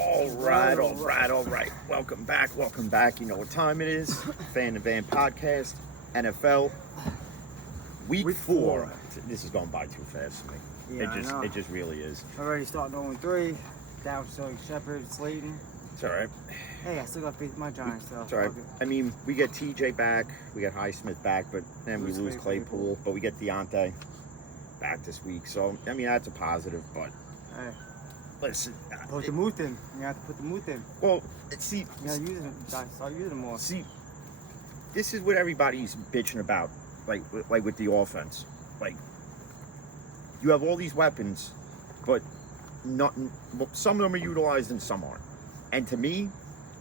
All right. Welcome back. You know what time it is. Fan and Van Podcast, NFL, week 4. This is going by too fast for me. Yeah, I know. It just really is. Already starting 0-3. Down Sterling Shepard, Slayton. It's all right. Hey, I still got faith in my Giants, so. It's all right. I mean, we get TJ back, we got Highsmith back, but then we lose Claypool, but we get Deontay back this week. So, I mean, that's a positive, but Hey, listen. put the Muth in. You have to put the Muth in. Well, see, You gotta use them. Start using them more. See, this is what everybody's bitching about, like with the offense. Like, you have all these weapons, but some of them are utilized and some aren't. And to me,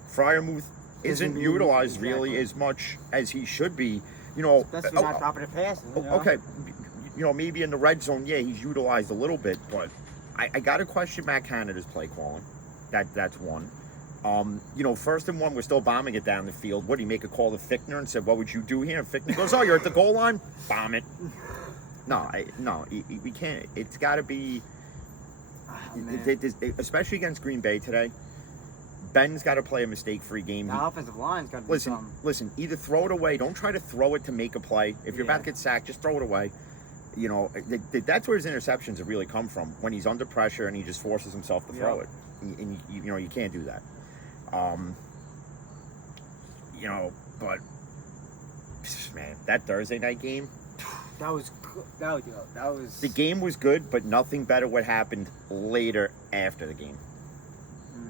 Freiermuth isn't utilized really as much as he should be. You know, Especially not dropping the passes. You know? Okay, you know, maybe in the red zone, yeah, he's utilized a little bit, but I got to question Matt Canada's play calling. That's one. You know, 1st and 1, we're still bombing it down the field. What, do you make a call to Fichtner and said, what would you do here? And Fichtner goes, oh, you're at the goal line? Bomb it. No, we can't. It's got to be, especially against Green Bay today. Ben's got to play a mistake-free game. The offensive line's got to do something. Listen, either throw it away. Don't try to throw it to make a play. If you're about to get sacked, just throw it away. You know, that's where his interceptions have really come from, when he's under pressure and he just forces himself to throw it. And you know, you can't do that. You know, but man, that Thursday night game, That was the game was good, but nothing better what happened later after the game.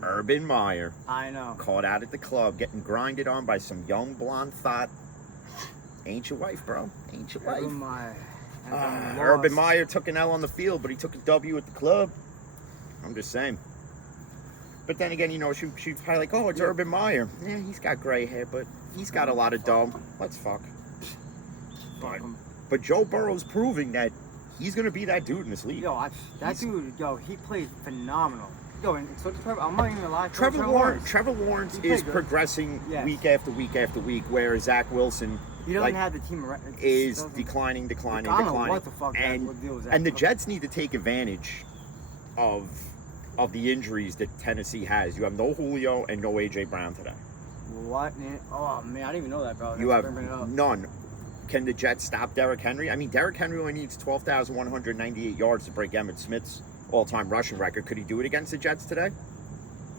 Urban Meyer, I know, caught out at the club, getting grinded on by some young blonde thought. Ain't your wife, bro. Ain't your wife. Urban Meyer took an L on the field, but he took a W at the club. I'm just saying. But then again, you know, she's probably like, oh, it's Urban Meyer. Yeah, he's got gray hair, but he's got a lot of dough. Let's fuck. But Joe Burrow's proving that he's going to be that dude in this league. He played phenomenal. And so did Trevor. I'm not even gonna lie. Trevor Lawrence is progressing week after week after week, whereas Zach Wilson, he doesn't have the team is declining. I don't know what the fuck and the Jets need to take advantage of the injuries that Tennessee has. You have no Julio and no AJ Brown today. What? Oh man, I didn't even know that, bro. You have none. Can the Jets stop Derrick Henry? I mean, Derrick Henry only needs 12,198 yards to break Emmitt Smith's all-time rushing record. Could he do it against the Jets today?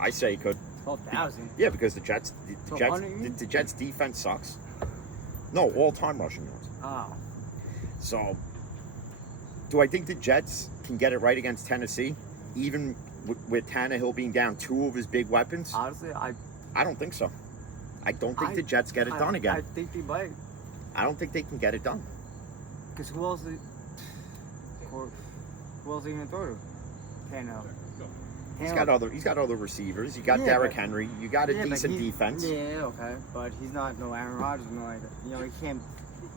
I say he could. 12,000. Yeah, because the Jets defense sucks. No, all-time rushing yards. Oh. So, do I think the Jets can get it right against Tennessee, even with Tannehill being down 2 of his big weapons? Honestly, I don't think so. I don't think the Jets get it done again. I think they might. I don't think they can get it done. Because who else are you going to throw to? Tannehill. He's got other receivers. You got Derrick Henry. You got a decent defense. Yeah, okay. But he's not no Aaron Rodgers, no like that. You know, he can't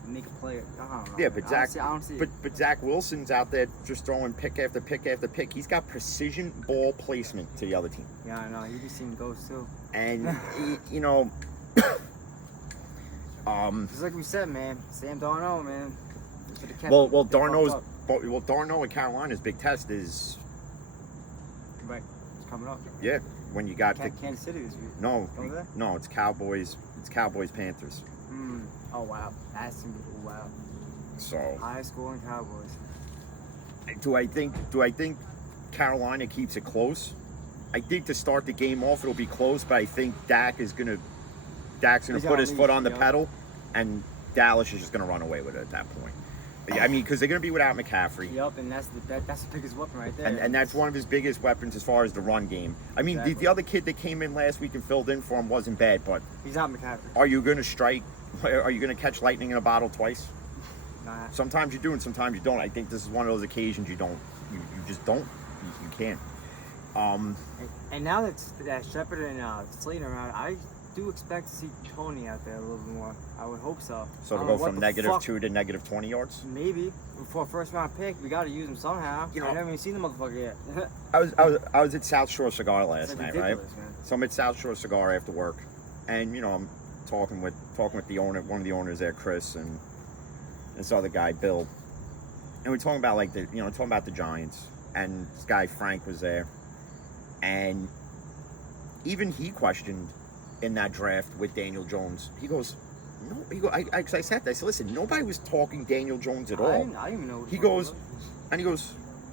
make a play. I don't know. Yeah, but I don't see it. But Zach Wilson's out there just throwing pick after pick after pick. He's got precision ball placement to the other team. Yeah, I know. He be seeing ghosts too. And you know, just like we said, man. Sam Darnold, man. Darnold and Carolina's big test is right. It's coming up. Yeah, when you got Kansas City this week. No, it's Cowboys. It's Cowboys Panthers. Oh wow, that's gonna be wow. So high scoring Cowboys. Do I think Carolina keeps it close? I think to start the game off it'll be close, but I think Dak's gonna put his foot on the pedal, and Dallas is just gonna run away with it at that point. I mean, because they're going to be without McCaffrey. Yep, and that's the biggest weapon right there. And that's one of his biggest weapons as far as the run game. I mean, the other kid that came in last week and filled in for him wasn't bad, but he's not McCaffrey. Are you going to strike? Are you going to catch lightning in a bottle twice? Nah. Sometimes you do, and sometimes you don't. I think this is one of those occasions you don't. You just don't. You can't. And now that Shepard and Slayton are out, I do expect to see Tony out there a little bit more. I would hope so. So to go from -2 to -20 yards? Maybe. For a first round pick, we got to use him somehow. You know, I never even seen the motherfucker yet. I was at South Shore Cigar last night, right? Man. So I'm at South Shore Cigar after work, and you know I'm talking with the owner, one of the owners there, Chris, and this other guy, Bill, and we're talking about talking about the Giants, and this guy Frank was there, and even he questioned in that draft with Daniel Jones. He goes, no. I said, listen, nobody was talking Daniel Jones at all. I didn't even know. He goes,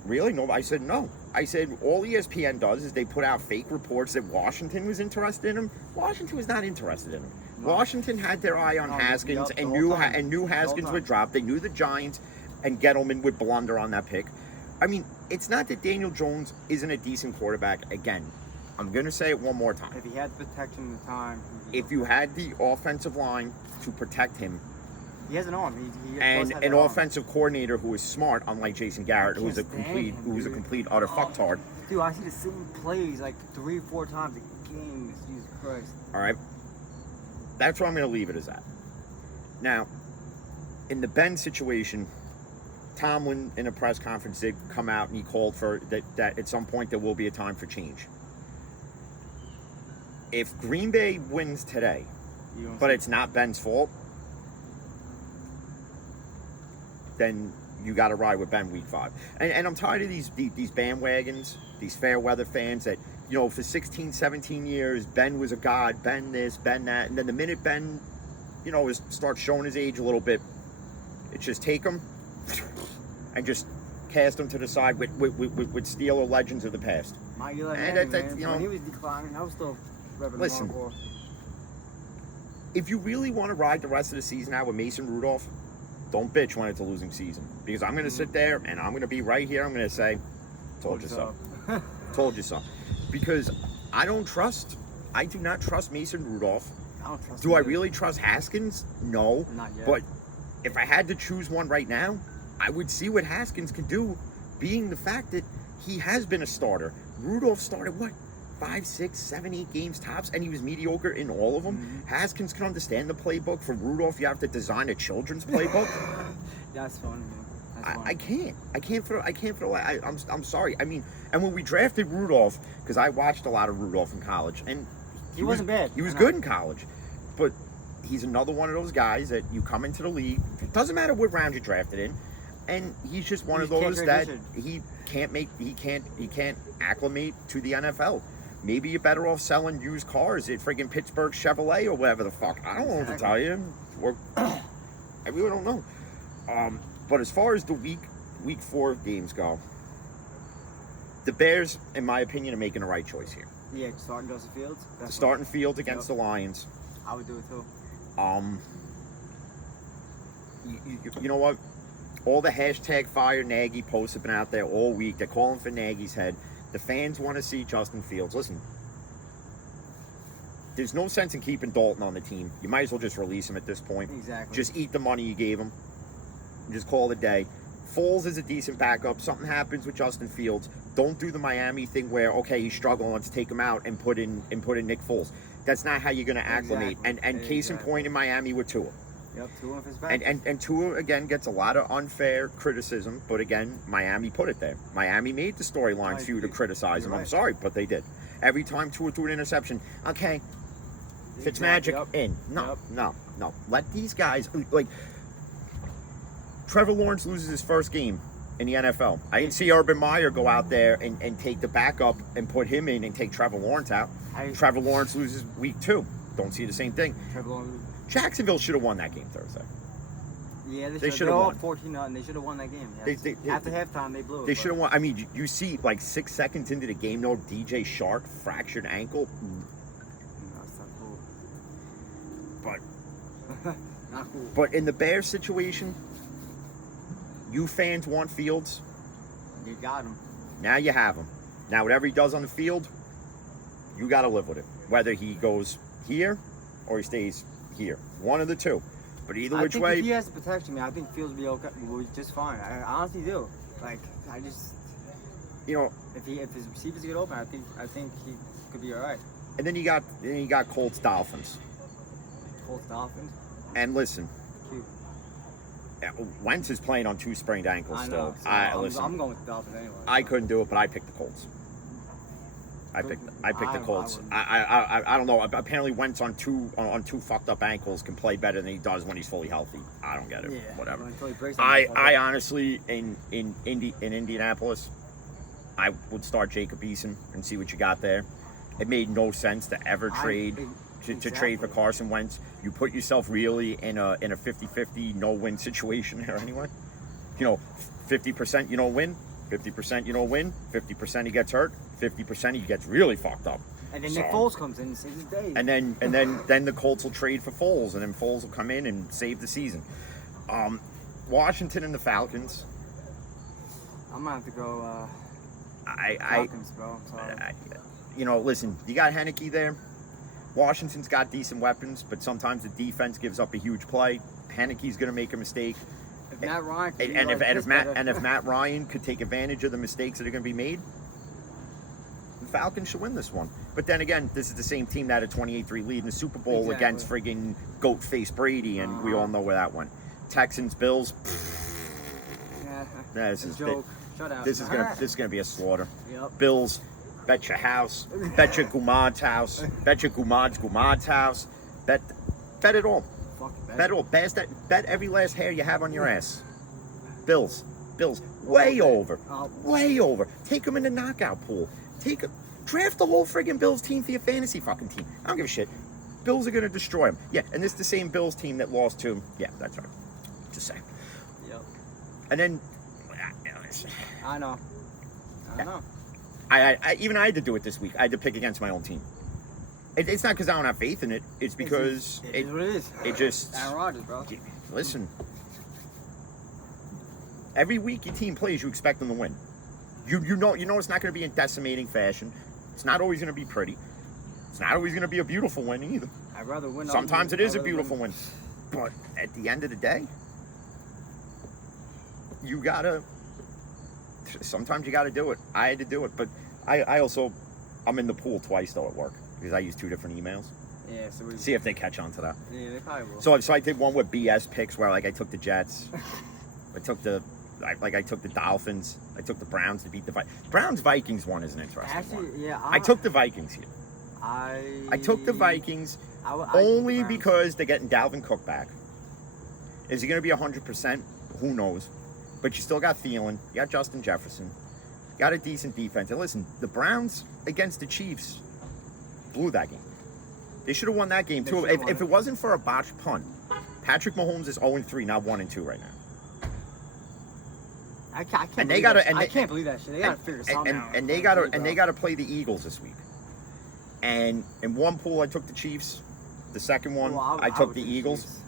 really? No. I said, no. I said, all ESPN does is they put out fake reports that Washington was interested in him. Washington was not interested in him. No. Washington had their eye on Haskins and knew Haskins would drop. They knew the Giants and Gettleman would blunder on that pick. I mean, it's not that Daniel Jones isn't a decent quarterback. Again, I'm going to say it one more time. If he had the protection at the time. If you had the offensive line to protect him. He has an arm. And an offensive coordinator who is smart, unlike Jason Garrett, who is a complete utter fucktard. Dude, I see the same plays like 3 or 4 times a game. Jesus Christ. All right. That's where I'm going to leave it as that. Now, in the Ben situation, Tomlin in a press conference did come out and he called for that at some point there will be a time for change. If Green Bay wins today, but it's not Ben's fault, then you got to ride with Ben week 5. And I'm tired of these bandwagons, these fair weather fans that, you know, for 16, 17 years, Ben was a god, Ben this, Ben that. And then the minute Ben, you know, starts showing his age a little bit, it's just take him and just cast him to the side with Steeler legends of the past. My Eli Manning, you know, when he was declining, I was still repping listen, hardcore. If you really want to ride the rest of the season out with Mason Rudolph, don't bitch when it's a losing season. Because I'm going to sit there and I'm going to be right here. I'm going to say, told you so. Told you so. Because I do not trust Mason Rudolph. I don't trust Do I really trust Haskins? No. Not yet. But if I had to choose one right now, I would see what Haskins can do, being the fact that he has been a starter. Rudolph started, 5, 6, 7, 8 games tops, and he was mediocre in all of them. Mm-hmm. Haskins can understand the playbook. For Rudolph, you have to design a children's playbook. That's funny, man. I can't. I'm sorry. I mean, and when we drafted Rudolph, because I watched a lot of Rudolph in college, and he wasn't bad. He was good in college, but he's another one of those guys that you come into the league. It doesn't matter what round you drafted in, and he's just one of those that he can't acclimate to the NFL. Maybe you're better off selling used cars at friggin' Pittsburgh Chevrolet or whatever the fuck. I don't know what to tell you. I really don't know. But as far as the week 4 games go, the Bears, in my opinion, are making the right choice here. Yeah, starting Justin Fields. Starting Fields against the Lions. I would do it too. You know what? All the hashtag fire Nagy posts have been out there all week. They're calling for Nagy's head. The fans want to see Justin Fields. Listen, there's no sense in keeping Dalton on the team. You might as well just release him at this point. Exactly. Just eat the money you gave him. Just call it a day. Foles is a decent backup. Something happens with Justin Fields. Don't do the Miami thing where, okay, he's struggling, let's take him out and put in Nick Foles. That's not how you're going to acclimate. Exactly. And case in point in Miami with Tua. Yep, Tua of his back. And Tua, again, gets a lot of unfair criticism, but again, Miami put it there. Miami made the storylines for you to criticize him. Right. I'm sorry, but they did. Every time Tua threw an interception, okay, Fitzmagic in. No. Let these guys, like, Trevor Lawrence loses his first game in the NFL. I didn't see Urban Meyer go out there and take the backup and put him in and take Trevor Lawrence out. Trevor Lawrence loses week 2. Don't see the same thing. Jacksonville should have won that game Thursday. Yeah, they should have won. 14-0. They should have won that game. Yeah. After halftime, they blew it. They should have won. I mean, you see, like 6 seconds into the game, though, DJ Shark fractured ankle. That's not cool. But, not cool. But in the Bears situation, you fans want Fields. You got him. Now you have him. Now whatever he does on the field, you got to live with it. Whether he goes here or he stays here, one of the two. But either which way, if he has the protection, man, I think Fields will be okay. Will be just fine. I honestly do. Like, I just, you know, if his receivers get open, I think he could be all right. And then you got Colts Dolphins. Colts Dolphins. And listen, cute. Wentz is playing on 2 sprained ankles still. Listen, I'm going with the Dolphins anyway. I couldn't do it, but I picked the Colts. I picked the Colts. I don't know. Apparently, Wentz on two fucked up ankles can play better than he does when he's fully healthy. I don't get it. Yeah, whatever. I honestly in Indianapolis, I would start Jacob Eason and see what you got there. It made no sense to ever trade to trade for Carson Wentz. You put yourself really in a 50-50 no-win situation there anyway. 50% you don't win, 50% you don't win, 50% he gets hurt, 50% he gets really fucked up. And then Nick Foles comes in and saves his day. And then the Colts will trade for Foles, and then Foles will come in and save the season. Washington and the Falcons. I'm gonna have to go. Falcons, bro. I'm sorry. Listen, you got Heineke there. Washington's got decent weapons, but sometimes the defense gives up a huge play. Heineke's gonna make a mistake. If Matt Ryan if Matt Ryan could take advantage of the mistakes that are gonna be made, the Falcons should win this one. But then again, this is the same team that had a 28-3 lead in the Super Bowl against friggin' goat-faced Brady, and we all know where that went. Texans, Bills. This is a joke. Shut up. This is gonna be a slaughter. Yep. Bills, bet your house, bet your Gumad's house, bet your Gumad's house, bet it all. Bet it all. Bet every last hair you have on your ass. Bills, way over. Take them in the knockout pool. Draft the whole friggin' Bills team for your fantasy fucking team. I don't give a shit. Bills are gonna destroy them. Yeah, and this is the same Bills team that lost to him. Yeah, that's right. Just saying. Yep. And then I know. I even I had to do it this week. I had to pick against my own team. It's not because I don't have faith in it. It's because it is what it is. It just Aaron Rodgers, bro. Listen. Every week your team plays, you expect them to win. You know it's not going to be in decimating fashion. It's not always going to be pretty. It's not always going to be a beautiful win either. I'd rather win. Sometimes it is a beautiful win. But at the end of the day, sometimes you gotta do it. I had to do it, but I'm in the pool twice though at work because I use 2 different emails. Yeah, so we see if they catch on to that. Yeah, they probably will. So I did one with BS picks where I took the Jets, I took the Dolphins, I took the Browns to beat the Browns-Vikings one is an interesting one. Yeah, I took the Vikings here. I took the Vikings only because they're getting Dalvin Cook back. Is he going to be 100%? Who knows? But you still got Thielen. You got Justin Jefferson. You got a decent defense. And listen, the Browns against the Chiefs blew that game. They should have won that game too. If it wasn't for a botched punt, Patrick Mahomes is 0-3, not 1-2 right now. I can't believe that shit. They gotta figure something out. And they gotta play the Eagles this week. And in one pool I took the Chiefs. The second one I took the Eagles.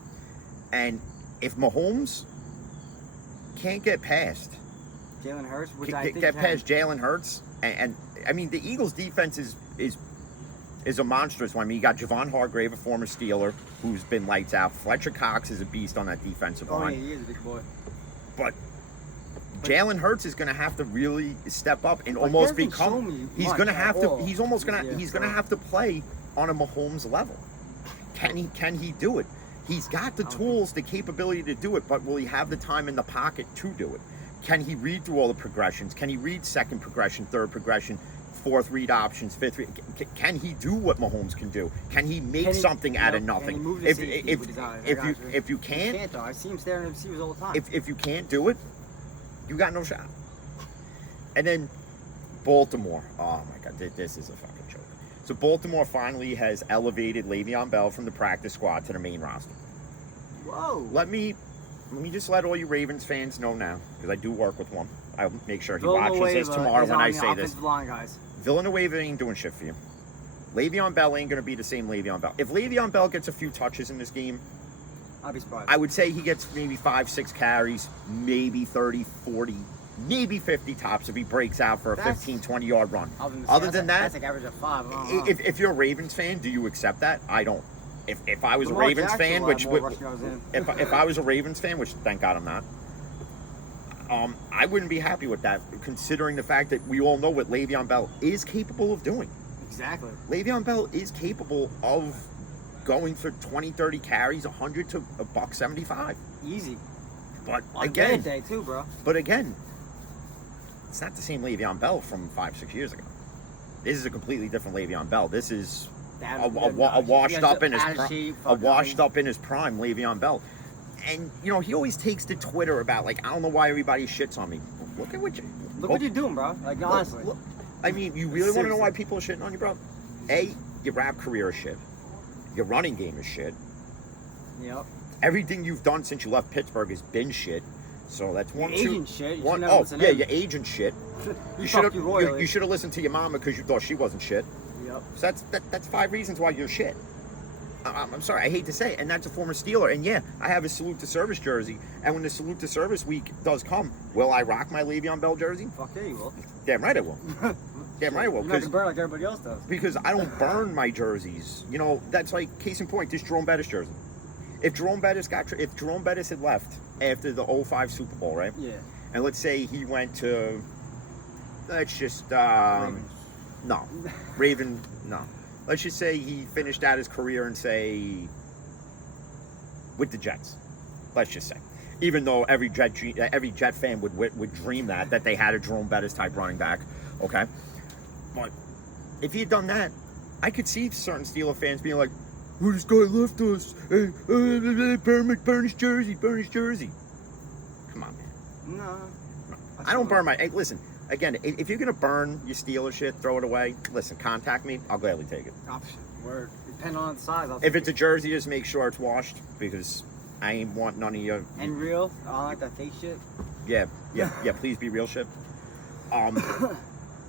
And if Mahomes can't get past Jalen Hurts, past Jalen Hurts, and I mean the Eagles' defense is a monstrous one. I mean, you got Javon Hargrave, a former Steeler, who's been lights out. Fletcher Cox is a beast on that defensive line. Oh, yeah, he is a big boy. But Jalen Hurts is going to have to really step up and almost become. He's going to have to. He's almost going to. He's going to have to play on a Mahomes level. Can he do it? He's got the tools, the capability to do it, but will he have the time in the pocket to do it? Can he read through all the progressions? Can he read second progression, third progression, fourth read options, fifth read? Can he do what Mahomes can do? Can he make something out of nothing? If you can't, he can't though. I see him staring at receivers all the time. If you can't do it, you got no shot. And then Baltimore. Oh my God, this is a fucking joke. So Baltimore finally has elevated Le'Veon Bell from the practice squad to the main roster. Whoa. Let me just let all you Ravens fans know now, because I do work with one. I'll make sure he watches this tomorrow when I say this. Villanueva ain't doing shit for you. Le'Veon Bell ain't going to be the same Le'Veon Bell. If Le'Veon Bell gets a few touches in this game, I'd be surprised. I would say he gets maybe 5-6 carries, maybe 30, 40, maybe 50 tops if he breaks out for a 15-20 yard run. Other than that, that's like average of 5. If you're a Ravens fan, do you accept that? I don't. If I was a Ravens fan, if I was a Ravens fan, which thank God I'm not, I wouldn't be happy with that, considering the fact that we all know what Le'Veon Bell is capable of doing. Exactly. Le'Veon Bell is capable of going for 20, 30 carries, 100 to $175. Easy. But on again, a bad day too, bro. But again, it's not the same Le'Veon Bell from 5-6 years ago. This is a completely different Le'Veon Bell. This is a washed up in his prime Le'Veon Bell. And he always takes to Twitter about I don't know why everybody shits on me. Look what you're doing, bro. Like honestly. I mean, you really want to know why people are shitting on you, bro? Your rap career is shit. Your running game is shit. Yep. Everything you've done since you left Pittsburgh has been shit. So that's one, your two. Agent shit. You One, never oh, listen yeah, to him. your agent shit. You should have listened to your mama because you thought she wasn't shit. Yep. So that's 5 reasons why you're shit. I'm sorry, I hate to say it, and that's a former Steeler. And yeah, I have a Salute to Service jersey. And when the Salute to Service week does come, will I rock my Le'Veon Bell jersey? Fuck yeah, you will. Damn right I will. Damn right I will. You're not gonna burn like everybody else does. Because I don't burn my jerseys. You know, that's like case in point. This Jerome Bettis jersey. If Jerome Bettis had left after the 05 Super Bowl, right? Yeah. And let's say he went to, let's just no, Let's just say he finished out his career and say with the Jets. Let's just say, even though every Jet fan would dream that they had a Jerome Bettis type running back, okay. But if he had done that, I could see certain Steeler fans being like, "Oh, this guy left us. Hey, burn his jersey. Come on, man. No. I don't burn my. Hey, listen, again, if you're gonna burn your Steeler shit, throw it away. Listen, contact me. I'll gladly take it. Word. Depending on the size. If it's a jersey, just make sure it's washed because I ain't want none of your. And real. I don't like that fake shit. Yeah. Please be real shit.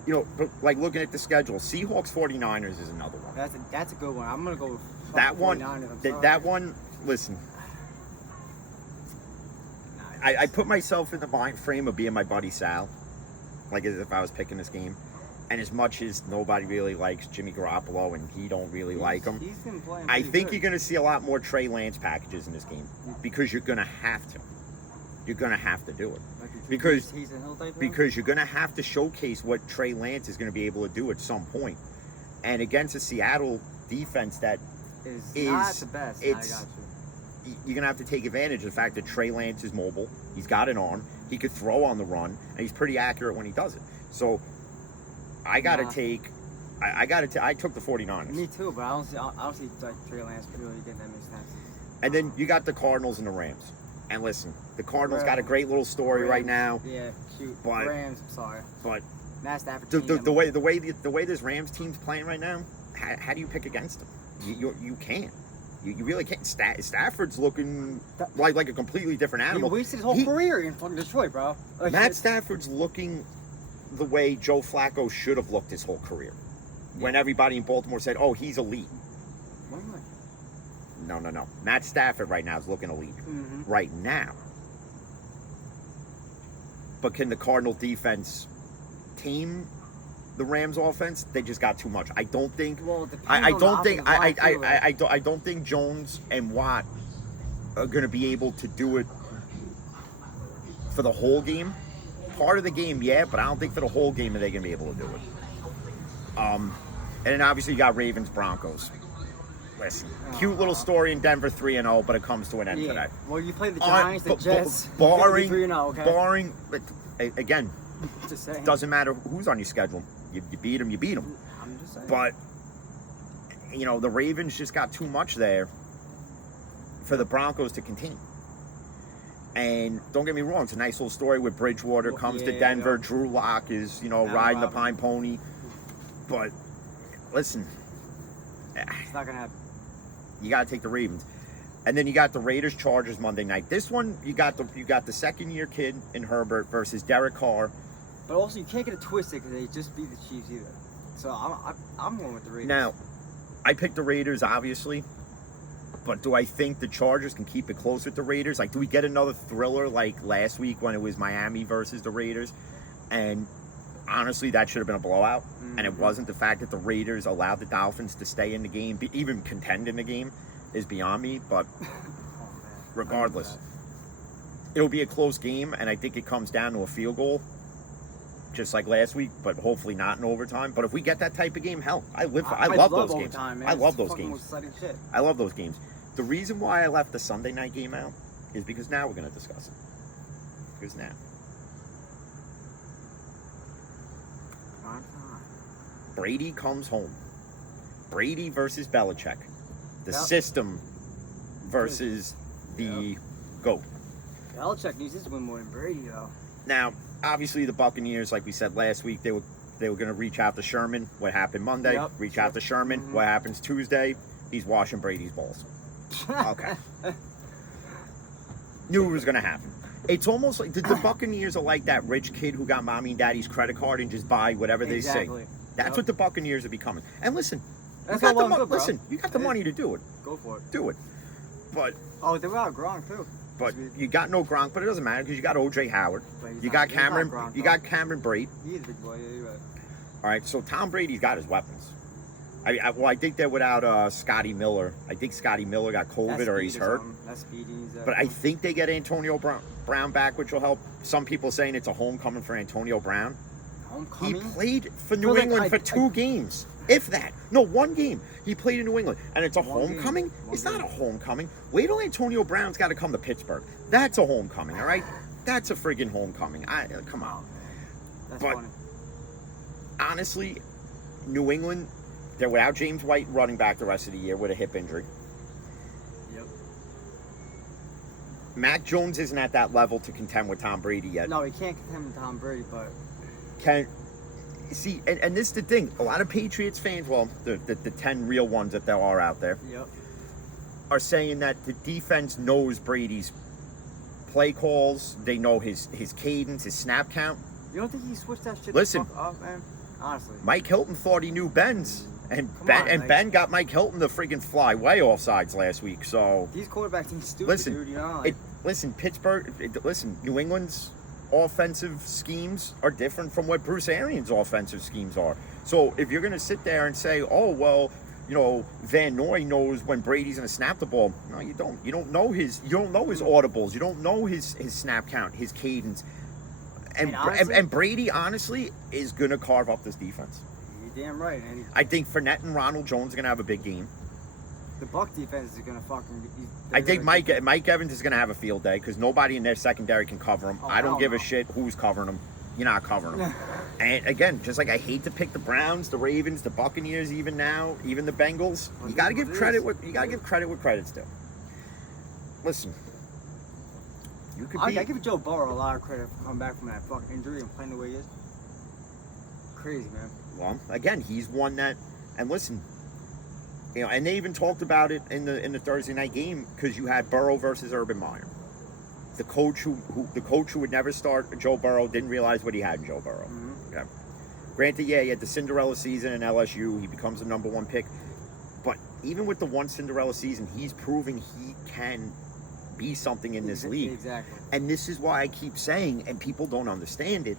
You know, but like looking at the schedule, Seahawks 49ers is another one. That's a good one. I'm gonna go with that one. 49ers. That one. Listen. I put myself in the mind frame of being my buddy Sal, like as if I was picking this game. And as much as nobody really likes Jimmy Garoppolo and he don't really like him, he's been playing I think good. you're going to see a lot more Trey Lance packages in this game because you're going to have to. You're going to have to do it. Like Because you're you're going to have to showcase what Trey Lance is going to be able to do at some point. And against a Seattle defense that is not the best. I got you. You're going to have to take advantage of the fact that Trey Lance is mobile. He's got an arm. He could throw on the run. And he's pretty accurate when he does it. So I got to I took the 49ers. Me too, but I don't see like Trey Lance really getting that many snaps. And then you got the Cardinals and the Rams. And listen, the Cardinals got a great little story right now. Yeah, shoot. But, Rams, I'm sorry. But Matt Stafford. the way this Rams team's playing right now, how do you pick against them? You can't. You really can't. Stafford's looking like a completely different animal. He wasted his whole career in fucking Detroit, bro. Like, Matt Stafford's looking the way Joe Flacco should have looked his whole career. When everybody in Baltimore said, "Oh, he's elite." No. Matt Stafford right now is looking elite. Mm-hmm. Right now. But can the Cardinal defense tame the Rams offense? They just got too much. I don't think. Well, I don't think Jones and Watt are going to be able to do it for the whole game. Part of the game, yeah, but I don't think for the whole game are they going to be able to do it. And then obviously you got Ravens Broncos. Listen, cute little story in Denver 3-0, but it comes to an end today. Well, you play the Giants, the Jets, barring 3-0, okay? Barring, again, just saying. Doesn't matter who's on your schedule. You beat them, you beat them. I'm just saying. But, you know, the Ravens just got too much there for the Broncos to contain. And don't get me wrong, it's a nice little story with Bridgewater comes to Denver. Yeah. Drew Lock is, riding the Pine Pony. But, listen. It's not going to happen. You got to take the Ravens. And then you got the Raiders Chargers Monday night. This one, you got the second-year kid in Herbert versus Derek Carr. But also, you can't get it twisted because they just beat the Chiefs either. So I'm going with the Raiders. Now, I picked the Raiders, obviously. But do I think the Chargers can keep it close with the Raiders? Like, do we get another thriller like last week when it was Miami versus the Raiders? And honestly, that should have been a blowout. Mm-hmm. And it wasn't. The fact that the Raiders allowed the Dolphins to stay in the game, even contend in the game, is beyond me. But regardless, it'll be a close game. And I think it comes down to a field goal, just like last week, but hopefully not in overtime. But if we get that type of game, hell, I love those games. Man. I love those games. Shit. I love those games. The reason why I left the Sunday night game out is because now we're going to discuss it. Because now. Brady comes home. Brady versus Belichick. The system versus the GOAT. Belichick needs his win more than Brady, though. Now, obviously, the Buccaneers, like we said last week, they were They were going to reach out to Sherman. What happened Monday? Yep. Reach out to Sherman. Mm-hmm. What happens Tuesday? He's washing Brady's balls. Okay. Knew it was going to happen. It's almost like the Buccaneers are like that rich kid who got mommy and daddy's credit card and just buy whatever they say. That's what the Buccaneers are becoming. And listen, you got the money to do it. Go for it. Do it. But they're without Gronk too. But you got no Gronk, but it doesn't matter because you got O.J. Howard. You got Cameron Brate. He's a big boy. Yeah, you're right. All right, so Tom Brady's got his weapons. I think they're without Scotty Miller. I think Scotty Miller got COVID or he's hurt. That's speedy. But I think they get Antonio Brown back, which will help. Some people saying it's a homecoming for Antonio Brown. Homecoming? He played for New England for 2 games. If that. No, 1 game. He played in New England. And it's a homecoming? It's not a homecoming. Wait till Antonio Brown's got to come to Pittsburgh. That's a homecoming, all right? That's a friggin' homecoming. Come on. That's funny. Honestly, New England, they're without James White running back the rest of the year with a hip injury. Yep. Mac Jones isn't at that level to contend with Tom Brady yet. No, he can't contend with Tom Brady, but... See, and this is the thing. A lot of Patriots fans, well, the 10 real ones that there are out there, are saying that the defense knows Brady's play calls. They know his cadence, his snap count. You don't think he switched that shit Listen, the fuck up, man? Honestly. Mike Hilton thought he knew Ben's. And Ben got Mike Hilton to freaking fly way off sides last week. So these quarterbacks ain't stupid, dude. You know, New England's offensive schemes are different from what Bruce Arians' offensive schemes are. So if you're going to sit there and say, oh, well, you know, Van Noy knows when Brady's going to snap the ball. No, you don't. You don't know his audibles. You don't know his snap count, his cadence. And Brady, honestly, is going to carve up this defense. You're damn right. And I think Fournette and Ronald Jones are going to have a big game. The Buck defense is going to fucking... I think Mike Evans is going to have a field day because nobody in their secondary can cover him. I don't give a shit who's covering him. You're not covering him. And again, just like I hate to pick the Browns, the Ravens, the Buccaneers, even now, even the Bengals. You got to give credit where credit's due. Listen, I give Joe Burrow a lot of credit for coming back from that fucking injury and playing the way he is. Crazy, man. Well, again, he's one that, and listen, you know, and they even talked about it in the Thursday night game because you had Burrow versus Urban Meyer. The coach who would never start Joe Burrow didn't realize what he had in Joe Burrow. Mm-hmm. Okay. Granted, he had the Cinderella season in LSU. He becomes the number 1 pick. But even with the one Cinderella season, he's proving he can be something in this league. Exactly. And this is why I keep saying, and people don't understand it,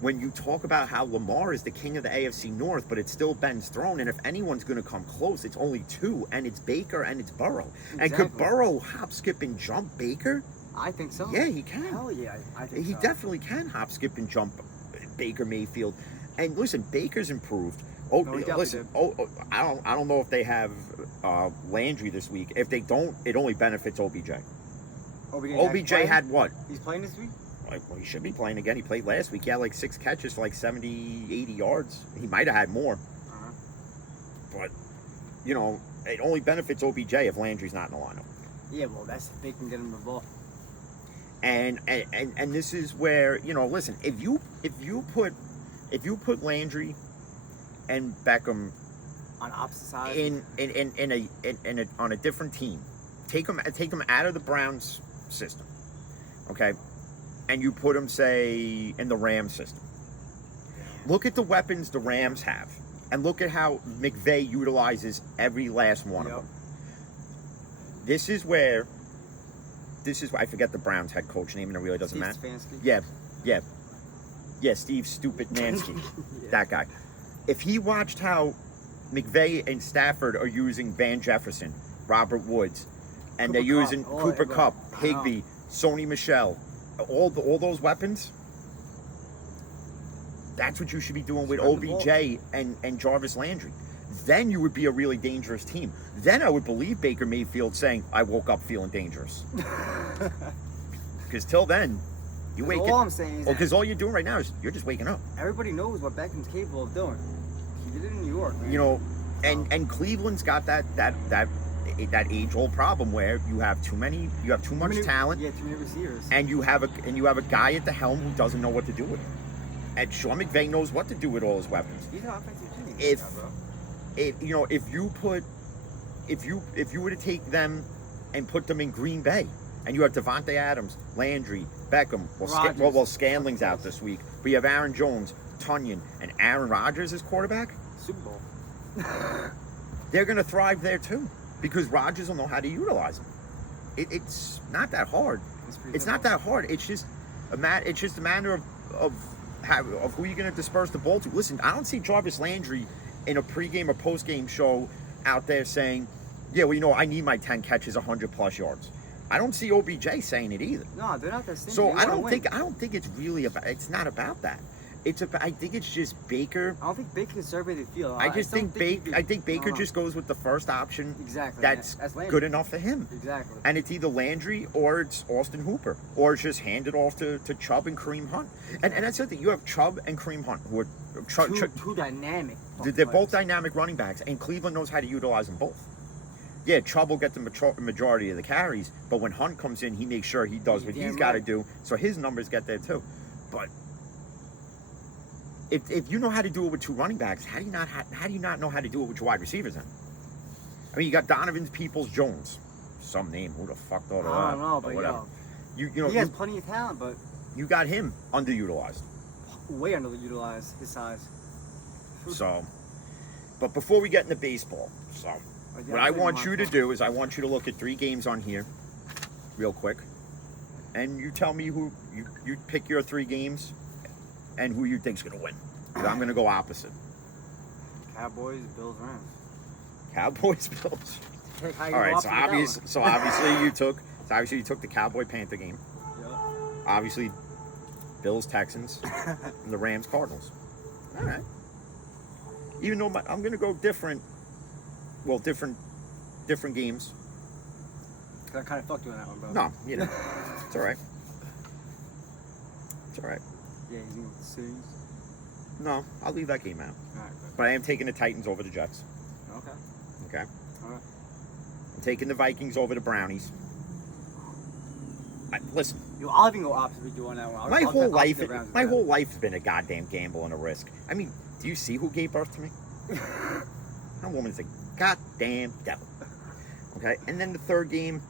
when you talk about how Lamar is the king of the AFC North, but it's still Ben's throne, and if anyone's going to come close, it's only 2, and it's Baker and it's Burrow. Exactly. And could Burrow hop, skip, and jump Baker? I think so. Yeah, he can. Hell yeah, I think he definitely can hop, skip, and jump Baker Mayfield. And listen, Baker's improved. I don't know if they have Landry this week. If they don't, it only benefits OBJ. OBJ had what? He's playing this week? Well, he should be playing again. He played last week. He had like 6 catches for like 70, 80 yards. He might have had more. Uh-huh. But, you know, it only benefits OBJ if Landry's not in the lineup. Yeah, well, that's if they can get him the ball. And this is where, you know, listen, if you put Landry and Beckham on opposite sides on a different team, take them out of the Browns system, okay, and you put them, say, in the Rams system. Look at the weapons the Rams have, and look at how McVay utilizes every last one of them. This is where I forget the Browns head coach name, and it really doesn't matter. Stefanski? Yeah, Steve Stupid Mansky. Yeah. That guy. If he watched how McVay and Stafford are using Van Jefferson, Robert Woods, and they're using Cooper Kupp, Higbee, Sony Michel, all those weapons, that's what you should be doing with OBJ and Jarvis Landry. Then you would be a really dangerous team. Then I would believe Baker Mayfield saying, I woke up feeling dangerous. Because till then, you wake up. All I'm saying is because all you're doing right now is you're just waking up. Everybody knows what Beckham's capable of doing. He did it in New York, man. You know, and Cleveland's got that age-old problem where you have too much talent. Yeah, too many receivers. And you have a guy at the helm who doesn't know what to do with it. And Sean McVay knows what to do with all his weapons. He's an offensive genius. If you were to take them and put them in Green Bay, and you have Devontae Adams, Landry, Beckham, well, Scanling's out this week, but you have Aaron Jones, Tunyon, and Aaron Rodgers as quarterback, Super Bowl. they're going to thrive there too, because Rodgers will know how to utilize them. It's not that hard. It's not that hard. It's just a matter of who you're going to disperse the ball to. Listen, I don't see Jarvis Landry in a pregame or postgame show out there saying, yeah, well, I need my 10 catches, 100+ yards. I don't see OBJ saying it either. No, they're not that same. So I don't think it's really about. It's not about that. I think it's just Baker. I don't think Baker can survey the field. I think Baker just goes with the first option. Exactly. That's good enough for him. Exactly. And it's either Landry or it's Austin Hooper, or it's just hand it off to Chubb and Kareem Hunt. And that's the thing. You have Chubb and Kareem Hunt, who are two dynamic. They're both dynamic running backs, and Cleveland knows how to utilize them both. Yeah, Chubb will get the majority of the carries, but when Hunt comes in, he makes sure he does what he's got to do, so his numbers get there too. But if you know how to do it with two running backs, how do you not know how to do it with your wide receivers then? I mean, you got Donovan Peoples-Jones, some name, who the fuck thought of that? I don't know, but whatever. He has plenty of talent, but you got him underutilized. Way underutilized, his size. So, but before we get into baseball, what I want you to do is I want you to look at 3 games on here, real quick, and you tell me who you pick your 3 games and who you think's gonna win. Because I'm gonna go opposite. Cowboys, Bills, Rams. Cowboys, Bills. All right, so obviously you took the Cowboy Panther game. Yep. Obviously, Bills, Texans, and the Rams, Cardinals. All right. Even though I'm gonna go different. Well, different games. I kind of fucked you on that one, bro. No, it's all right. It's all right. Yeah, he's in the series. No, I'll leave that game out. All right, but I am taking the Titans over the Jets. Okay. All right. I'm taking the Vikings over the Brownies. Listen. I'll even go opposite with you on that one. My whole life has been a goddamn gamble and a risk. I mean, do you see who gave birth to me? That woman's a goddamn devil. Okay, and then the third game.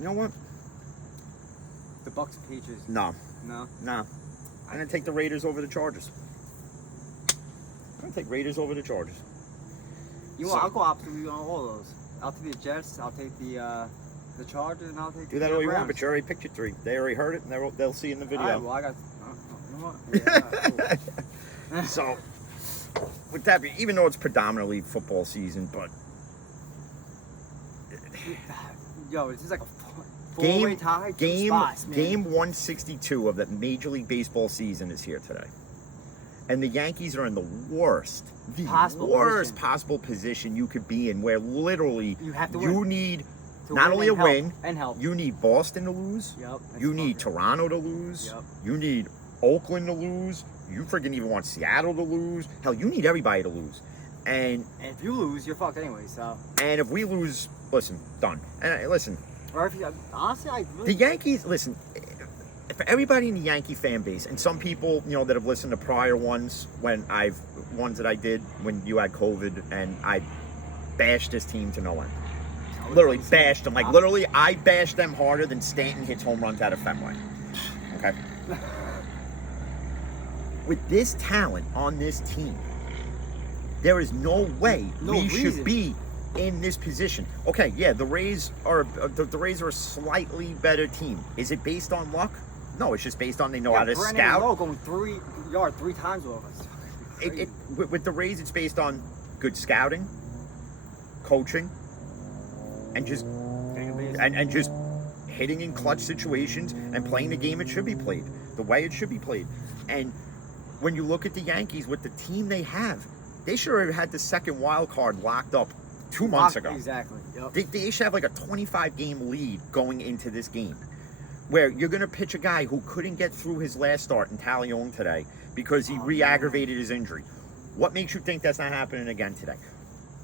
You know what? The Bucks and Patriots. No. No. I'm gonna take the Raiders over the Chargers. I'm gonna take Raiders over the Chargers. I'll go opposite with you on all those. I'll take the Jets. I'll take the Chargers, and I'll take do that all you want, but you already picked your 3. They already heard it, and they'll see in the video. All right, well, I got. You know what? Yeah, cool. So, with that, even though it's predominantly football season, but this is like a game tie. Game 162 of the Major League Baseball season is here today, and the Yankees are in the worst possible position you could be in, where literally you need not only a win and help. You need Boston to lose. Yep. You need Toronto to lose. Yep. You need Oakland to lose. You freaking even want Seattle to lose. Hell, you need everybody to lose. And if you lose, you're fucked anyway. So. And if we lose, listen, done. And listen. Or if you, honestly, the Yankees. Listen, for everybody in the Yankee fan base, and some people, that have listened to prior ones ones that I did when you had COVID, and I bashed this team to no end. Literally bashed them. Like literally, I bashed them harder than Stanton hits home runs out of Fenway. Okay. With this talent on this team, there is no way we should be in this position. Okay, yeah, the Rays are a slightly better team. Is it based on luck? No, it's just based on they know how to scout. Lowe going 3 times over us. With the Rays, it's based on good scouting, coaching, and just hitting in clutch situations and playing the game it should be played, the way it should be played. And when you look at the Yankees with the team they have, they should have had the second wild card locked up 2 months ago. Exactly. Yep. They should have like a 25-game lead going into this game, where you're going to pitch a guy who couldn't get through his last start in Talion today because he re-aggravated his injury. What makes you think that's not happening again today?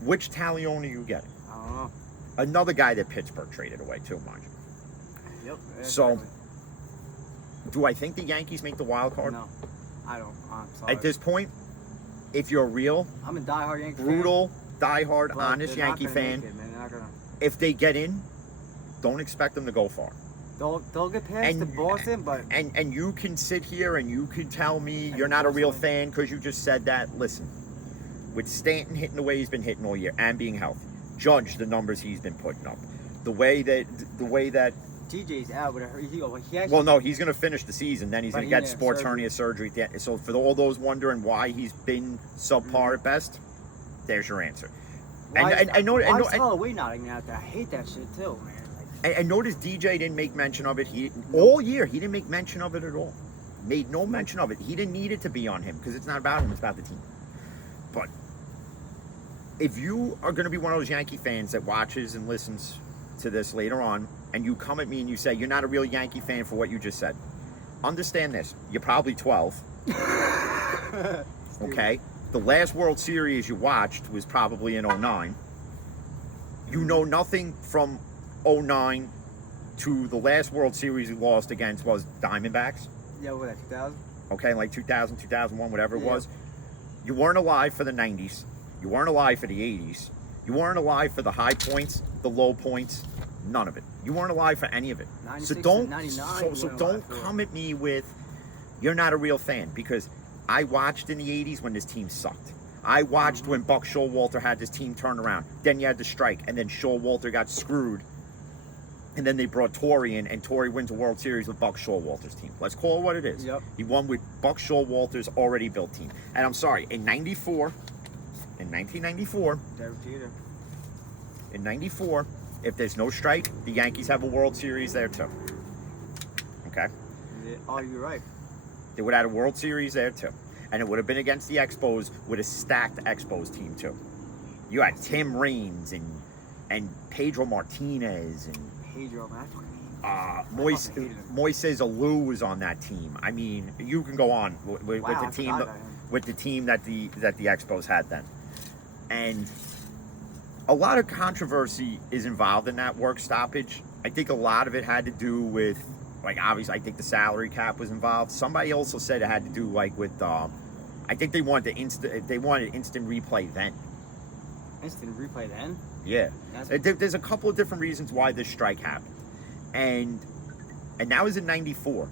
Which Talion are you getting? I don't know. Another guy that Pittsburgh traded away too, mind you. Yep. So, Do I think the Yankees make the wild card? No, I don't. I'm sorry. At this point, if you're a real, I'm a diehard Yankee brutal, diehard, fan, honest they're not Yankee gonna fan, make it, man. They're not gonna. if they get in, don't expect them to go far. They'll get past the Boston, but And you can sit here and you can tell me you're not a real fan because you just said that. Listen, with Stanton hitting the way he's been hitting all year and being healthy, judge the numbers he's been putting up. The way that TJ's out, but he actually. well, no, he's going to finish the season. Then he's going to get sports surgery. hernia surgery. At the end. So for all those wondering why he's been subpar at best, there's your answer. Why And I know. Halloween nodding out there? I hate that shit too, man. I noticed DJ didn't make mention of it. All year he didn't make mention of it at all. Made no mention of it. He didn't need it to be on him because it's not about him. It's about the team. But if you are going to be one of those Yankee fans that watches and listens to this later on, and you come at me and you say you're not a real Yankee fan for what you just said, understand this: you're probably 12. Okay. The last World Series you watched was probably in 09. You know nothing from 09 to the last World Series you lost against was Diamondbacks. Yeah, what, that 2000? Okay, like 2000, 2001, whatever it was. You weren't alive for the 90s. You weren't alive for the 80s. You weren't alive for the high points, the low points, none of it. You weren't alive for any of it. So don't, don't come at me with, you're not a real fan, because I watched in the 80s when this team sucked. I watched when Buck Showalter had this team turn around. Then you had the strike, and then Showalter got screwed. And then they brought Torrey in, and Torrey wins a World Series with Buck Showalter's team. Let's call it what it is. Yep. He won with Buck Showalter's already built team. And I'm sorry, in 1994, in 94, if there's no strike, the Yankees have a World Series there too. Okay? Oh, you're right. They would have had a World Series there too. And it would have been against the Expos with a stacked Expos team too. You had Tim Raines and Pedro Martinez and Pedro, man, Moises Alou was on that team. I mean, you can go on with the team that the Expos had then. And a lot of controversy is involved in that work stoppage. I think a lot of it had to do with, like, obviously, I think the salary cap was involved. Somebody also said it had to do, like, with, I think they wanted instant replay then. Instant replay then? Yeah. There's a couple of different reasons why this strike happened. And that was in 94.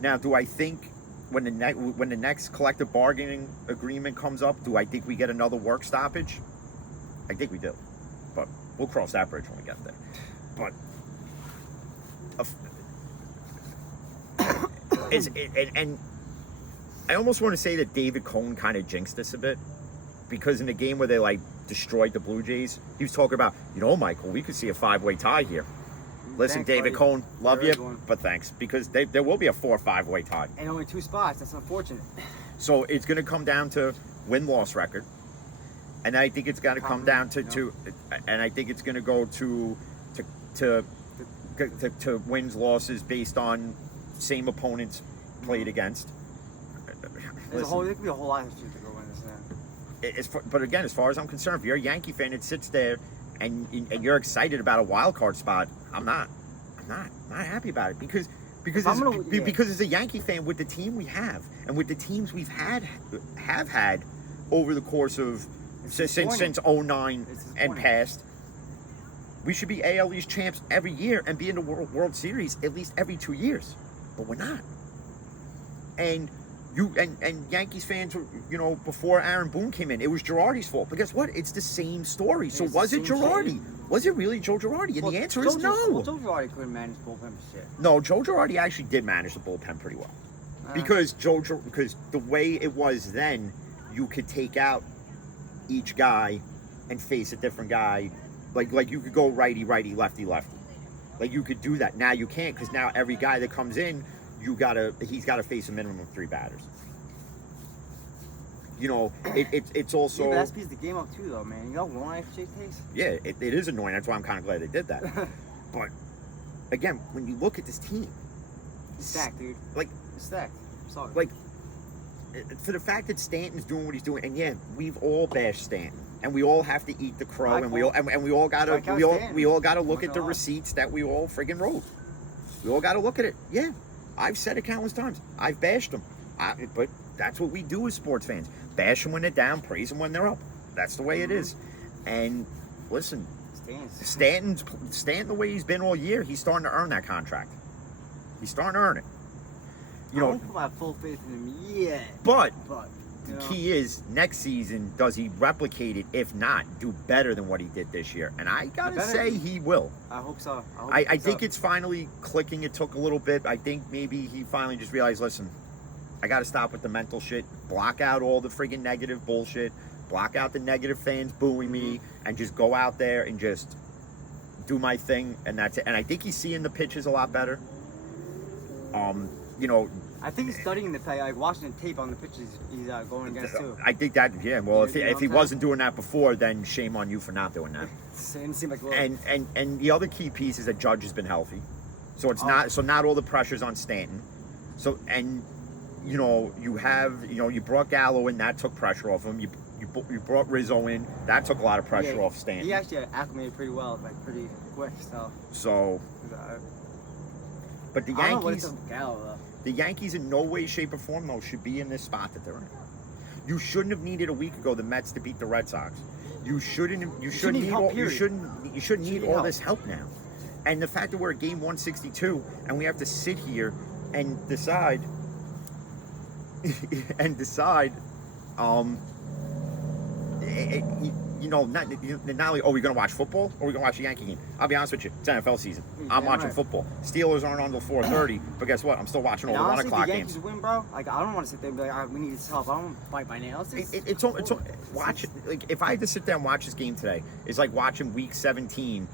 Now, do I think when the next collective bargaining agreement comes up, do I think we get another work stoppage? I think we do. But we'll cross that bridge when we get there. But and I almost want to say that David Cone kind of jinxed us a bit, because in the game where they like destroyed the Blue Jays, he was talking about, Michael, we could see a 5-way tie here. Listen, thanks, David Cone, love you, but thanks, because there will be a 4 or 5-way tie. And only 2 spots. That's unfortunate. So it's going to come down to win-loss record, and I think it's going to come down to and I think it's going to go to wins losses based on same opponents played against. There could be a whole lot of shit to go in this now. But again, as far as I'm concerned, if you're a Yankee fan that sits there and you're excited about a wild card spot, I'm not happy about it because as a Yankee fan, with the team we have and with the teams we've had over the course of since 09 and past, we should be AL East champs every year and be in the World Series at least every 2 years, but we're not. And Yankees fans were, before Aaron Boone came in, it was Girardi's fault. But guess what? It's the same story. So was it Girardi? Was it really Joe Girardi? And the answer is no. Joe Girardi couldn't manage bullpen shit. No, Joe Girardi actually did manage the bullpen pretty well. Because the way it was then, you could take out each guy and face a different guy. Like you could go righty, lefty. Like you could do that. Now you can't, because now every guy that comes in, he's gotta face a minimum of 3 batters. It's also. Yeah, but that speeds the game up too, though, man. You know how long it takes? Yeah, it is annoying. That's why I'm kind of glad they did that. But again, when you look at this team, it's stacked, dude. It's stacked. Sorry. For the fact that Stanton's doing what he's doing, and yeah, we've all bashed Stanton, and we all have to eat the crow, and we all gotta look at the receipts that we all friggin' wrote. We all gotta look at it. Yeah. I've said it countless times. I've bashed them. But that's what we do as sports fans. Bash them when they're down, praise them when they're up. That's the way it is. And listen, Stanton, the way he's been all year, he's starting to earn that contract. He's starting to earn it. I don't put my full faith in him yet. But the key is, next season, does he replicate it? If not, do better than what he did this year. And I gotta say he will. I hope so. I think it's finally clicking. It took a little bit. I think maybe he finally just realized, listen, I gotta stop with the mental shit. Block out all the friggin' negative bullshit. Block out the negative fans booing me. And just go out there and just do my thing. And that's it. And I think he's seeing the pitches a lot better. You know, I think he's studying the play, like watching the tape on the pitches he's going against too. I think that, yeah. Well, if he wasn't doing that before, then shame on you for not doing that. It seemed like and the other key piece is that Judge has been healthy, so it's not all the pressure's on Stanton. So you know you brought Gallo in, that took pressure off him. You brought Rizzo in, that took a lot of pressure off Stanton. He actually acclimated pretty well, like pretty quick. So. But the I don't know what Yankees. it's with Gallo, though. The Yankees in no way, shape, or form, though, should be in this spot that they're in. You shouldn't have needed a week ago the Mets to beat the Red Sox. You shouldn't need all this help now. And the fact that we're at game 162 and we have to sit here and decide not only we're gonna watch football or we're gonna watch the Yankee game. I'll be honest with you, it's NFL season. I'm watching football. Steelers aren't on until 4:30, but guess what? I'm still watching all the 1 o'clock games. If the Yankees win, bro, like I don't want to sit there and be like, all right, we need this help. I don't want to bite my nails. Watch it. Like if I had to sit there and watch this game today, it's like watching Week 17,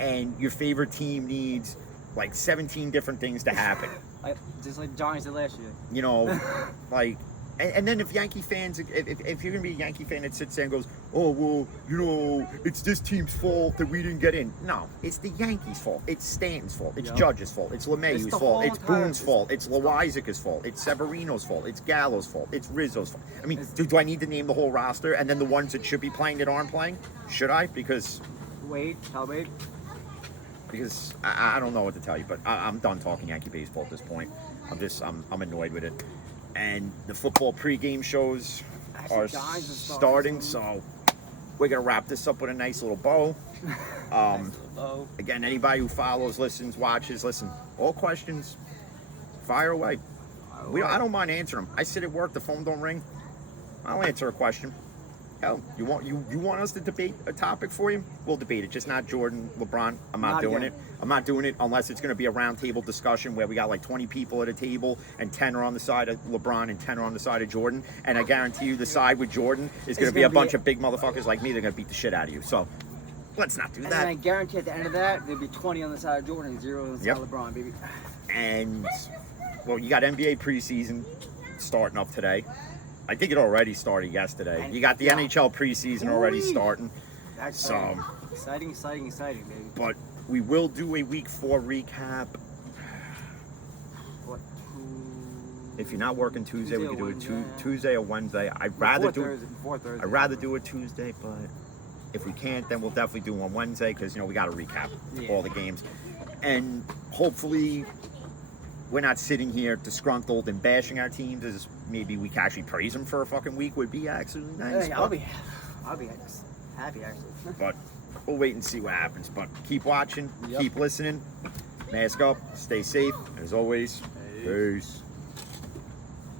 and your favorite team needs like 17 different things to happen. Just like Giants did last year. You know, like. And then if Yankee fans, if you're going to be a Yankee fan that sits there and goes, oh, well, you know, it's this team's fault that we didn't get in. No, it's the Yankees' fault. It's Stanton's fault. It's Judge's fault. It's LeMahieu's fault. It's Boone's fault. It's Loizaca's fault. It's Severino's fault. It's Gallo's fault. It's Rizzo's fault. I mean, do I need to name the whole roster and then the ones that should be playing that aren't playing? Should I? Because... Wait. Because I don't know what to tell you, but I'm done talking Yankee baseball at this point. I'm annoyed with it. And the football pregame shows are starting, so we're going to wrap this up with a nice little bow. Again, anybody who follows, listens, watches, all questions, fire away. I don't mind answering them. I sit at work, the phone don't ring. I'll answer a question. Hell, you want us to debate a topic for you? We'll debate it. Just not Jordan, LeBron. I'm not doing it. I'm not doing it unless it's going to be a round table discussion where we got like 20 people at a table and 10 are on the side of LeBron and 10 are on the side of Jordan. And I guarantee you the side with Jordan is going to be a bunch of big motherfuckers like me. They're going to beat the shit out of you. So let's not do that. And I guarantee at the end of that, there'll be 20 on the side of Jordan and 0 on the side of LeBron, baby. And, well, you got NBA preseason starting up today. I think it already started yesterday. You got the NHL preseason already starting. So exciting, baby. But we will do a Week 4 recap. If you're not working Tuesday, we could do it Tuesday or Wednesday. I'd rather do it Tuesday, but if we can't, then we'll definitely do it on Wednesday because we got to recap all the games, and hopefully we're not sitting here disgruntled and bashing our teams. As maybe we can actually praise them for a fucking week would be actually nice. Hey, I'll be happy actually. But we'll wait and see what happens. But keep watching, keep listening, mask up, stay safe. As always, peace.